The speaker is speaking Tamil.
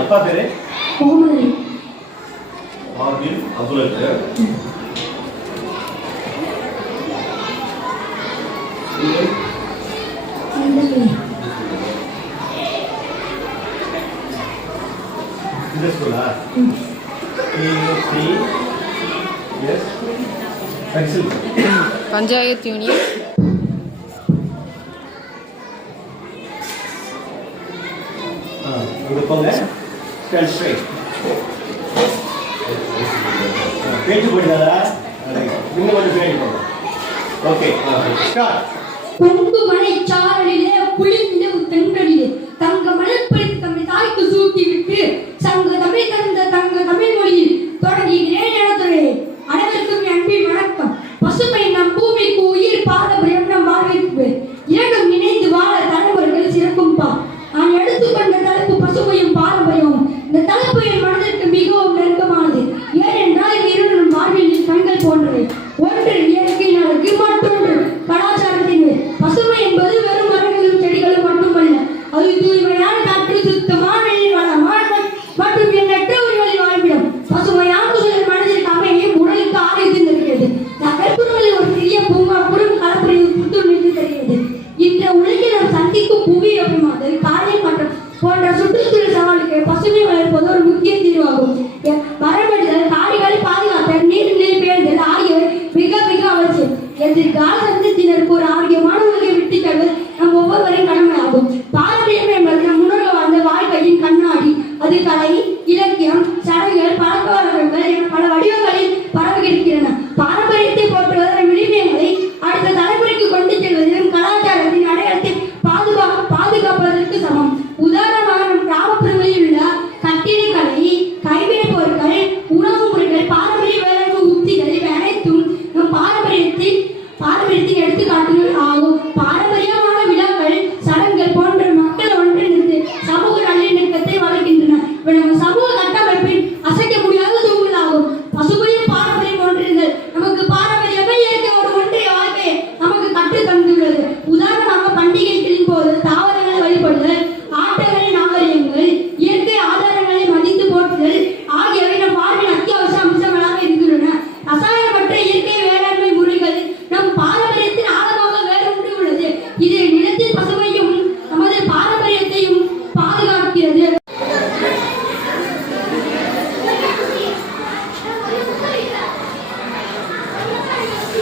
அப்பா பேரு அப்துல் இந்த ஸ்கூலா பஞ்சாயத்து யூனியன் இங்க போங்க ஸ்டாண்ட் ஸ்ட்ரைட் பேச்சு போடுறதா இன்னும் கொஞ்சம் பேச்சு போடுங்க ஓகே ஸ்டார்ட் பொங்கு மலை சாரலிலே குளிர்ந்த தென்றலிலே தங்க மலர் பறித்து தம்மை தாய்க்கு சூட்டி விட்டு சங்க தமிழ் தந்த தங்க தமிழ் மொழியில் தொடங்குகிறேன் எனதுரை அனைவருக்கும் அன்பின் வணக்கம். பசுமை நம் பூமிக்கு உயிர் பாரம்பரியம் நம் வாழ்விற்கு இரண்டும் இணைந்து வாழ தலைமுறைகள் சிறக்கும் பா. நான் எடுத்துக்கொண்ட தலைப்பு பசுமையும் பாரம்பரியமும். இந்த தலைப்பு என் மனதிற்கு மிகவும் நெருக்கமானது. ஏனென்றால் இது இரண்டும் வாழ்வின் கண்கள் போன்றவை. ஒன்று இயற்கையினருக்கு மற்றொன்று கலாச்சாரத்தின் மேல். பசுமை என்பது வெறும் மரங்களும் செடிகளும் மட்டுமல்ல, அது தூய்மையான காற்று, சுத்தமான நீர், வளமான மற்றும் எண்ணற்ற உயிர்களின் வாழ்விடம். பசுமையான சூழல் மனதிற்கு அமையும், உடலுக்கு ஆரோக்கியம் தருகிறது. நகர்ப்புறங்களில் ஒரு சிறிய பூங்கா குறும் கலப்பறையை புத்துணர்ச்சி தருகிறது. இன்ற உலகில் நாம் சந்திக்கும் புவி வெப்பமாதல், காலை மற்றும் போன்ற சுற்றுச்சூழல் சவாலுக்கு பசுமை வளர்ப்பது ஒரு முக்கிய தீர்வாகும். மரமடிதல், காடுகளை பாதுகாத்தல், நீர்நிலை பேணுதல் ஆகியவை மிக மிக அவசியம். எதிர்கால